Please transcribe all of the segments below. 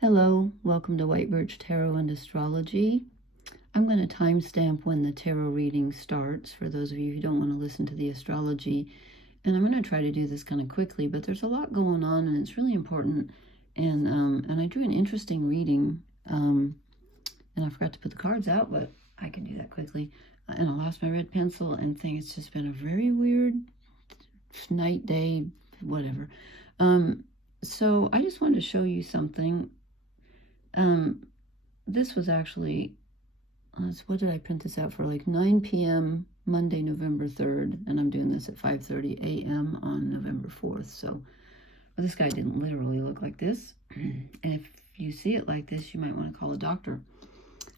Hello, welcome to White Birch Tarot and Astrology. I'm going to timestamp when the tarot reading starts for those of you who don't want to listen to the astrology. And I'm going to try to do this kind of quickly, but there's a lot going on and it's really important. And I drew an interesting reading, and I forgot to put the cards out, but I can do that quickly. And I lost my red pencil and think it's just been a very weird night, day, whatever. So I just wanted to show you something. This was actually, what did I print this out for? Like 9 p.m. Monday, November 3rd, and I'm doing this at 5:30 a.m. on November 4th. So, well, this guy didn't literally look like this. And if you see it like this, you might want to call a doctor.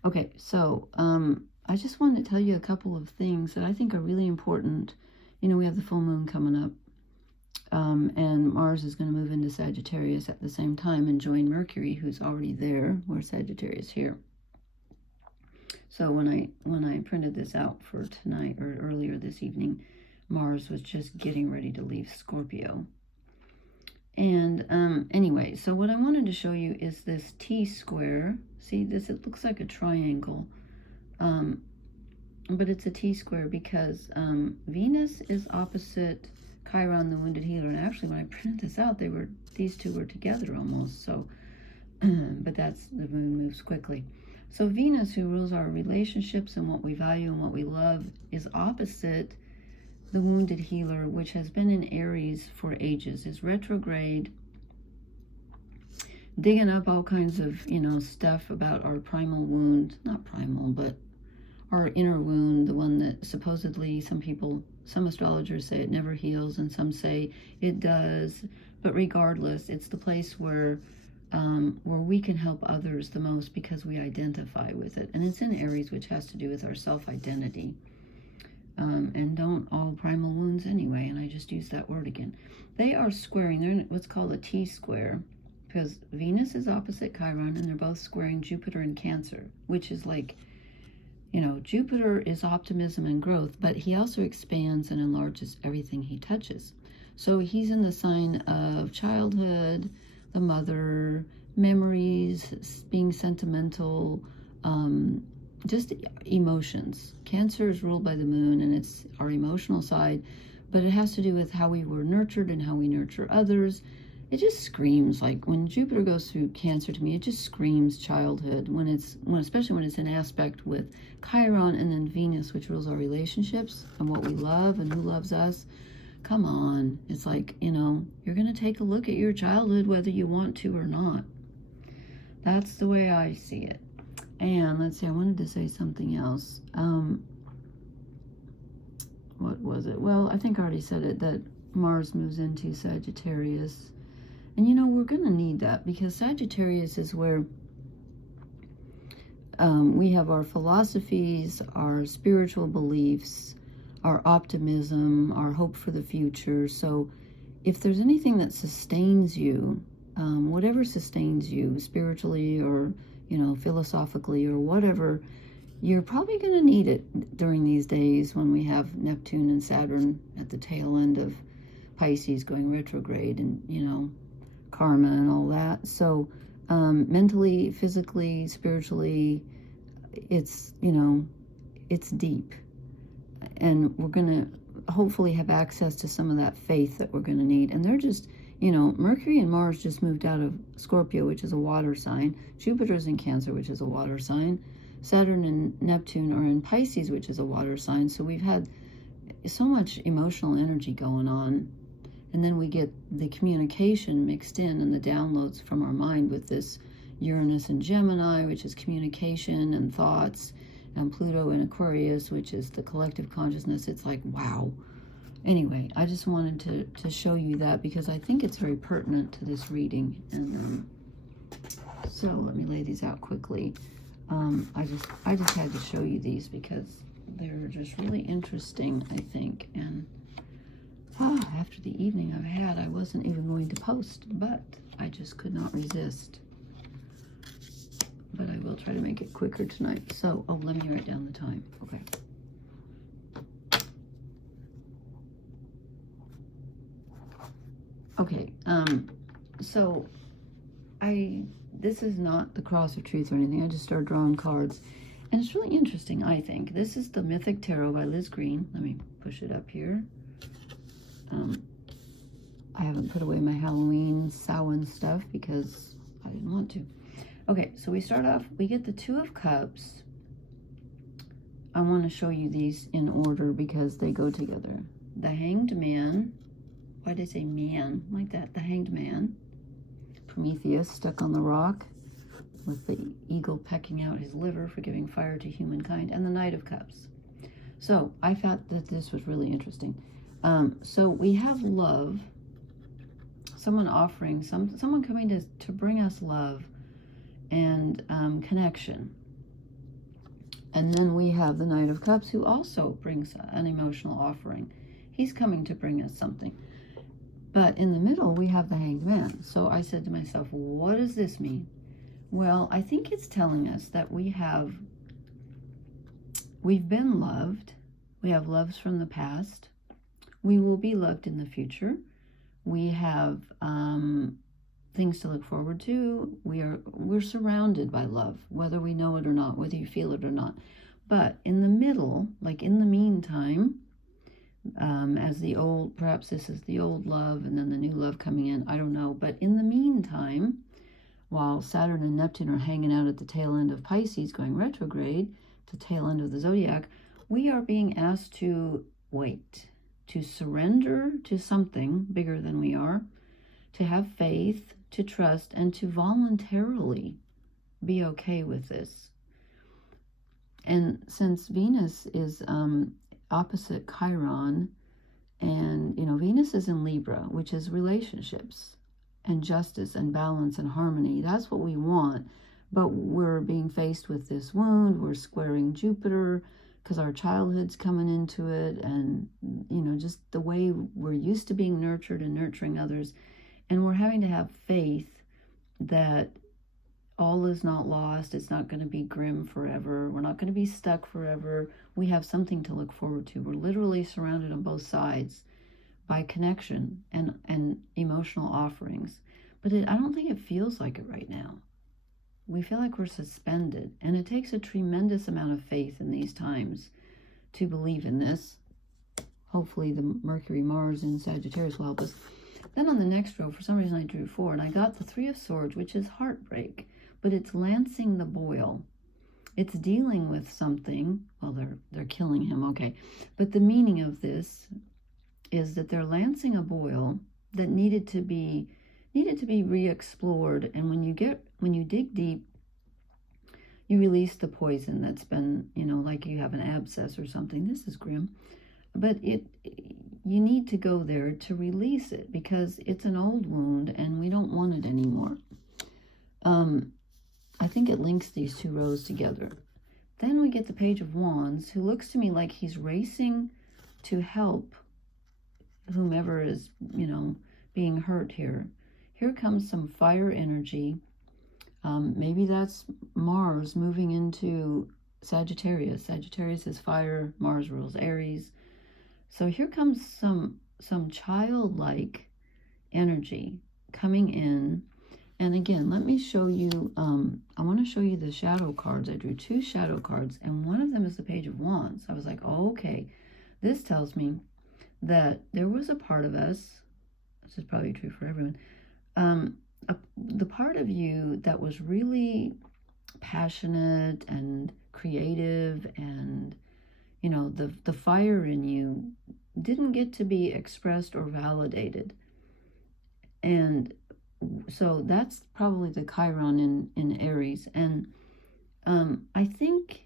Okay, so I just wanted to tell you a couple of things that I think are really important. You know, we have the full moon coming up. And Mars is going to move into Sagittarius at the same time and join Mercury, who's already there, where Sagittarius here. So when I printed this out for tonight or earlier this evening, Mars was just getting ready to leave Scorpio. And anyway, so what I wanted to show you is this T-square. See this? It looks like a triangle, but it's a T-square because Venus is opposite Chiron, the wounded healer. And actually, when I printed this out, these two were together almost. So, but that's, the moon moves quickly. So Venus, who rules our relationships and what we value and what we love, is opposite the wounded healer, which has been in Aries for ages, is retrograde, digging up all kinds of, stuff about our primal wound, not primal, but our inner wound, the one that supposedly some astrologers say it never heals, and some say it does. But regardless, it's the place where we can help others the most because we identify with it. And it's in Aries, which has to do with our self-identity. And don't all primal wounds anyway, and I just used that word again. They are squaring. They're in what's called a T-square because Venus is opposite Chiron, and they're both squaring Jupiter in Cancer, which is like, Jupiter is optimism and growth, but he also expands and enlarges everything he touches. So he's in the sign of childhood, the mother, memories, being sentimental, just emotions. Cancer is ruled by the moon, and it's our emotional side, but it has to do with how we were nurtured and how we nurture others. It just screams, like when Jupiter goes through Cancer, to me, it just screams childhood, especially when it's in aspect with Chiron and then Venus, which rules our relationships and what we love and who loves us. Come on. It's like, you're going to take a look at your childhood whether you want to or not. That's the way I see it. And let's see, I wanted to say something else. What was it? Well, I think I already said it, that Mars moves into Sagittarius. And we're going to need that because Sagittarius is where we have our philosophies, our spiritual beliefs, our optimism, our hope for the future. So if there's anything that sustains you, whatever sustains you spiritually or, philosophically or whatever, you're probably going to need it during these days when we have Neptune and Saturn at the tail end of Pisces going retrograde and, karma and all that. So mentally, physically, spiritually, it's deep, and we're gonna hopefully have access to some of that faith that we're gonna need. And they're just, Mercury and Mars just moved out of Scorpio, which is a water sign. Jupiter's in Cancer, which is a water sign. Saturn and Neptune are in Pisces, which is a water sign. So we've had so much emotional energy going on. And then we get the communication mixed in and the downloads from our mind with this Uranus and Gemini, which is communication and thoughts, and Pluto and Aquarius, which is the collective consciousness. It's like, wow. Anyway, I just wanted to show you that because I think it's very pertinent to this reading. And so let me lay these out quickly. I just had to show you these because they're just really interesting, I think. And after the evening I've had, I wasn't even going to post, but I just could not resist. But I will try to make it quicker tonight. So, let me write down the time. Okay. Okay, so I this is not the cross of truth or anything. I just started drawing cards. And it's really interesting, I think. This is the Mythic Tarot by Liz Green. Let me push it up here. I haven't put away my Halloween Samhain stuff because I didn't want to. Okay, so we start off, we get the Two of Cups. I want to show you these in order because they go together. The Hanged Man. Why did I say man? Like that. The Hanged Man. Prometheus stuck on the rock with the eagle pecking out his liver for giving fire to humankind. And the Knight of Cups. So I thought that this was really interesting. So we have love. Someone offering, someone coming to bring us love and connection. And then we have the Knight of Cups, who also brings an emotional offering. He's coming to bring us something. But in the middle, we have the Hanged Man. So I said to myself, what does this mean? Well, I think it's telling us that we've been loved. We have loves from the past. We will be loved in the future. We have things to look forward to. We're surrounded by love, whether we know it or not, whether you feel it or not. But in the middle, like in the meantime, as the old, perhaps this is the old love and then the new love coming in, I don't know. But in the meantime, while Saturn and Neptune are hanging out at the tail end of Pisces, going retrograde, the tail end of the zodiac, we are being asked to wait, to surrender to something bigger than we are, to have faith, to trust, and to voluntarily be okay with this. And since Venus is opposite Chiron, and, you know, Venus is in Libra, which is relationships and justice and balance and harmony. That's what we want. But we're being faced with this wound. We're squaring Jupiter because our childhood's coming into it, and, you know, just the way we're used to being nurtured and nurturing others. And we're having to have faith that all is not lost. It's not going to be grim forever. We're not going to be stuck forever. We have something to look forward to. We're literally surrounded on both sides by connection and emotional offerings. But I don't think it feels like it right now. We feel like we're suspended. And it takes a tremendous amount of faith in these times to believe in this. Hopefully the Mercury, Mars, and Sagittarius will help us. Then on the next row, for some reason I drew 4, and I got the 3 of Swords, which is heartbreak. But it's lancing the boil. It's dealing with something. Well, they're killing him, okay. But the meaning of this is that they're lancing a boil that needed to be re-explored. And when you dig deep, you release the poison that's been, you know, like you have an abscess or something. This is grim. But you need to go there to release it because it's an old wound and we don't want it anymore. I think it links these 2 rows together. Then we get the Page of Wands, who looks to me like he's racing to help whomever is, you know, being hurt here. Here comes some fire energy. Maybe that's Mars moving into Sagittarius. Sagittarius is fire. Mars rules Aries. So here comes some childlike energy coming in. And again, let me show you, I want to show you the shadow cards. I drew 2 shadow cards, and one of them is the Page of Wands. I was like, oh, okay, this tells me that there was a part of us, this is probably true for everyone, the part of you that was really passionate and creative and, you know, the fire in you didn't get to be expressed or validated. And so that's probably the Chiron in Aries. And I think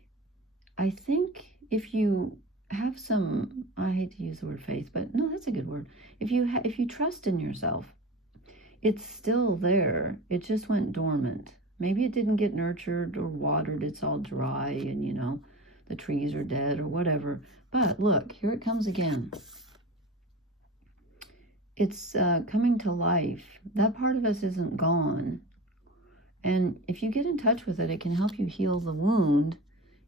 if you have some, I hate to use the word faith, but no, that's a good word. If you trust in yourself, it's still there. It just went dormant. Maybe it didn't get nurtured or watered. It's all dry and, you know, the trees are dead or whatever. But look, here it comes again. It's coming to life. That part of us isn't gone. And if you get in touch with it, it can help you heal the wound,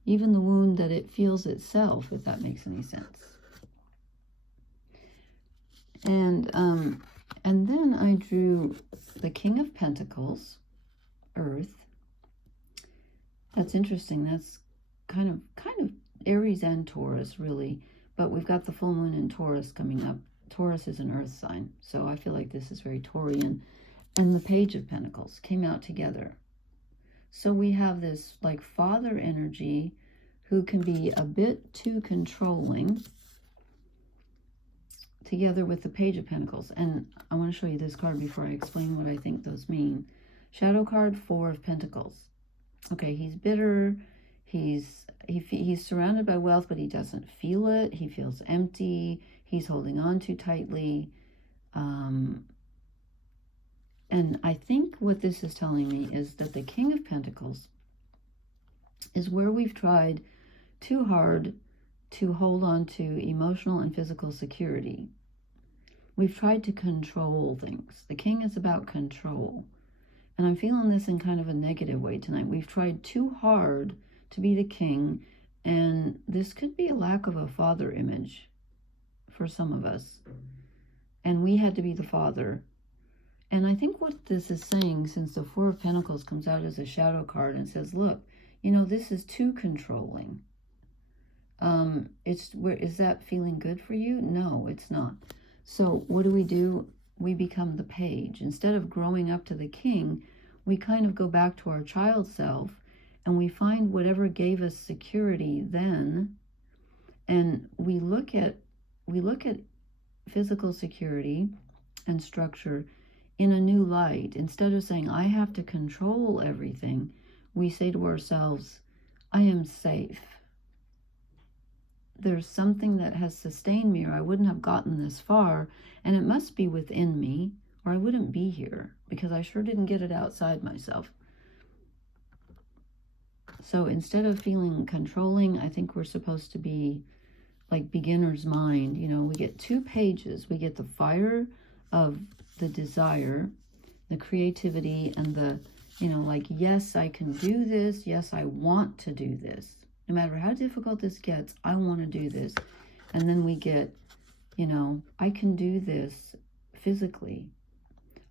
even the wound that it feels itself, if that makes any sense. And then I drew the King of Pentacles, Earth. That's interesting. That's kind of Aries and Taurus, really. But we've got the full moon in Taurus coming up. Taurus is an earth sign, so I feel like this is very Taurian. And the Page of Pentacles came out together. So we have this like father energy who can be a bit too controlling, together with the Page of Pentacles. And I want to show you this card before I explain what I think those mean. Shadow card, 4 of Pentacles. Okay, he's bitter. He's surrounded by wealth, but he doesn't feel it. He feels empty. He's holding on too tightly. And I think what this is telling me is that the King of Pentacles is where we've tried too hard to hold on to emotional and physical security. We've tried to control things. The King is about control. And I'm feeling this in kind of a negative way tonight. We've tried too hard to be the king, and this could be a lack of a father image for some of us. And we had to be the father. And I think what this is saying, since the 4 of Pentacles comes out as a shadow card and says, look, you know, this is too controlling. Is that feeling good for you? No, it's not. So what do? We become the page. Instead of growing up to the king, we kind of go back to our child self, and we find whatever gave us security then, and we look at physical security and structure in a new light. Instead of saying, I have to control everything, we say to ourselves, I am safe. There's something that has sustained me, or I wouldn't have gotten this far, and it must be within me, or I wouldn't be here, because I sure didn't get it outside myself. So instead of feeling controlling, I think we're supposed to be like beginner's mind. You know, we get 2 pages. We get the fire of the desire, the creativity, and the, you know, like, yes, I can do this. Yes, I want to do this. No matter how difficult this gets, I want to do this. And then we get, you know, I can do this physically.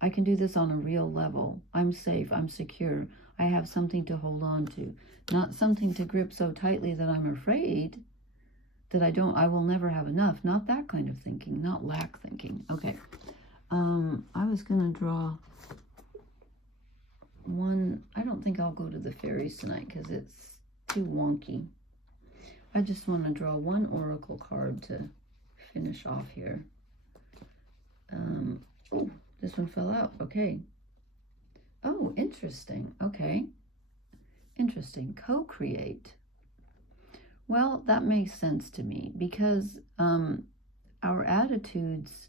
I can do this on a real level. I'm safe. I'm secure. I have something to hold on to. Not something to grip so tightly that I'm afraid that I will never have enough. Not that kind of thinking. Not lack thinking. Okay. I was going to draw one. I don't think I'll go to the fairies tonight because it's too wonky. I just want to draw one oracle card to finish off here. Oh, this one fell out. Okay. Oh, interesting. Okay. Interesting. Co-create. Well, that makes sense to me because our attitudes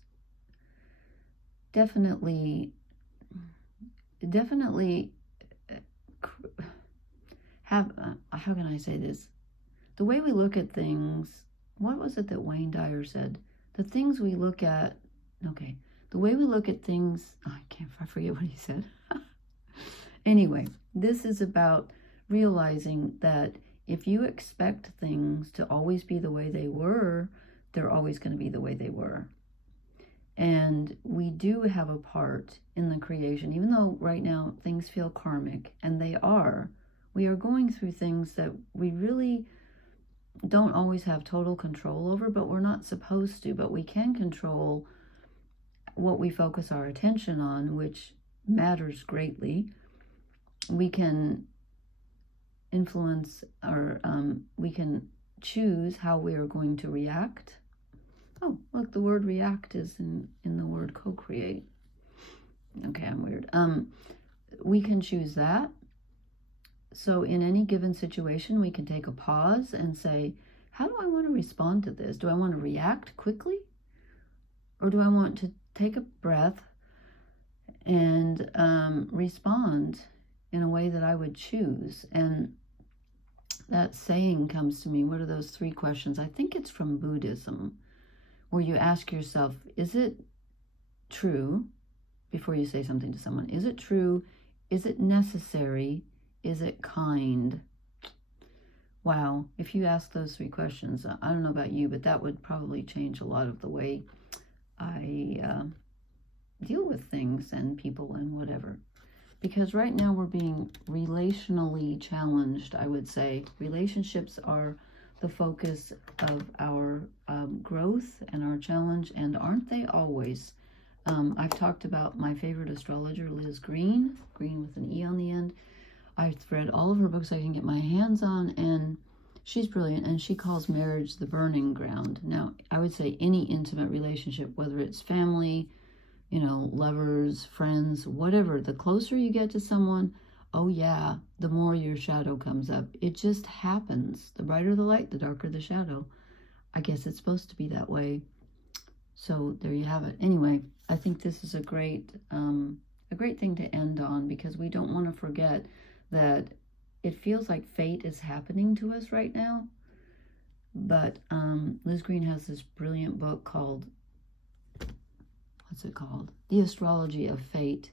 definitely have, how can I say this? The way we look at things, what was it that Wayne Dyer said? The things we look at, okay, the way we look at things, I forget what he said. Anyway, this is about realizing that if you expect things to always be the way they were, they're always going to be the way they were. And we do have a part in the creation, even though right now things feel karmic, and they are. We are going through things that we really don't always have total control over, but we're not supposed to. But we can control what we focus our attention on, which matters greatly. We can influence our, we can choose how we are going to react. Oh, look, the word react is in the word co-create. Okay, I'm weird. We can choose that. So in any given situation, we can take a pause and say, how do I want to respond to this? Do I want to react quickly? Or do I want to take a breath and respond in a way that I would choose? And that saying comes to me. What are those 3 questions? I think it's from Buddhism, where you ask yourself, is it true, before you say something to someone, is it true? Is it necessary? Is it kind? Wow, if you ask those 3 questions, I don't know about you, but that would probably change a lot of the way I deal with things and people and whatever. because right now we're being relationally challenged, I would say. Relationships are the focus of our growth and our challenge, and aren't they always? I've talked about my favorite astrologer, Liz Green with an E on the end. I've read all of her books I can get my hands on, and she's brilliant, and she calls marriage the burning ground. Now, I would say any intimate relationship, whether it's family, you know, lovers, friends, whatever, the closer you get to someone, oh yeah, the more your shadow comes up. It just happens. The brighter the light, the darker the shadow. I guess it's supposed to be that way. So there you have it. Anyway, I think this is a great thing to end on, because we don't want to forget that it feels like fate is happening to us right now. But Liz Green has this brilliant book called, what's it called? The Astrology of Fate.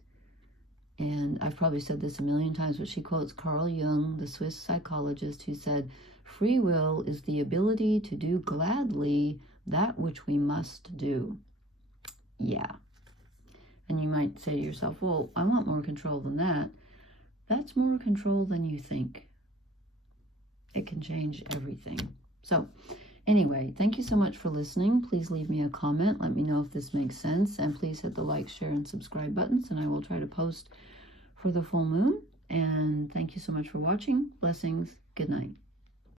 And I've probably said this a million times, but she quotes Carl Jung, the Swiss psychologist, who said, "Free will is the ability to do gladly that which we must do." Yeah. And you might say to yourself, well, I want more control than that. That's more control than you think. It can change everything. So anyway, thank you so much for listening. Please leave me a comment. Let me know if this makes sense. And please hit the like, share, and subscribe buttons. And I will try to post for the full moon. And thank you so much for watching. Blessings. Good night.